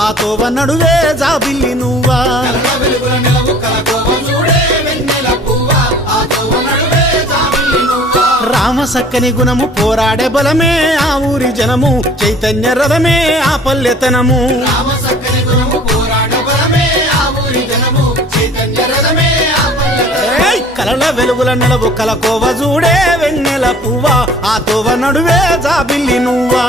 ఆ తోవ నడువే జాబిల్లి నువ్వా రామ సక్కని గుణము పోరాడే బలమే ఆ ఊరి జనము చైతన్య రథమే ఆ పల్లెతనము కలల వెలుగుల నెలవు కలకోవ చూడే వెన్నెల పువ్వా ఆ తోవ నడువే జాబిల్లి నువ్వా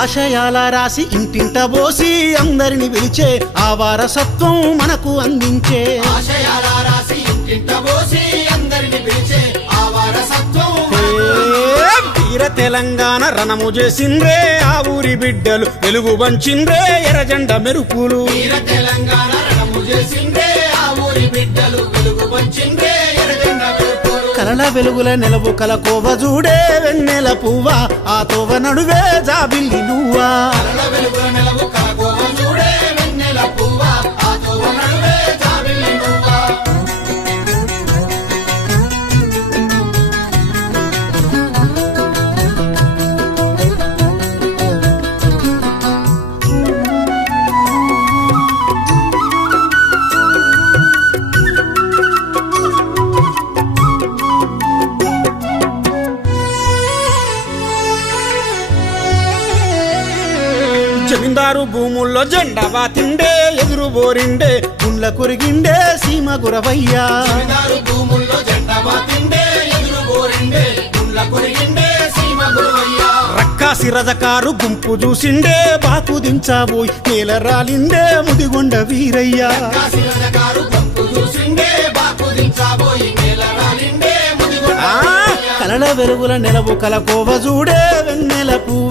ఆశయాల రాసి ఇంటింట బోసి అందరిని పిలిచే ఆ వారసత్వం మనకు అందించే వీర తెలంగాణ రణము చేసిండ్రే ఆ ఊరి బిడ్డలు వెలుగు పంచిండ్రే ఎర్రజెండ మెరుపులు కలల వెలుగుల నెలవు కలకోవ చూడే వెన్నెల పువ్వా ఆ తోవ నడువే జాబిల్లి నువ్వా జమీందారు భూముల్లో జెండా వాతిండే ఎదురు బోరిండే గుండ్ల కొరిగిండే సీమ గురవయ్యా రక్కాసి రజకారు గుంపు చూసిండే బాకు దించాబోయ్ నేల రాలిండే ముదిగొండ వీరయ్యా కలల వెలుగుల నెలవు కలకోవ చూడే వెన్నెల పువ్వా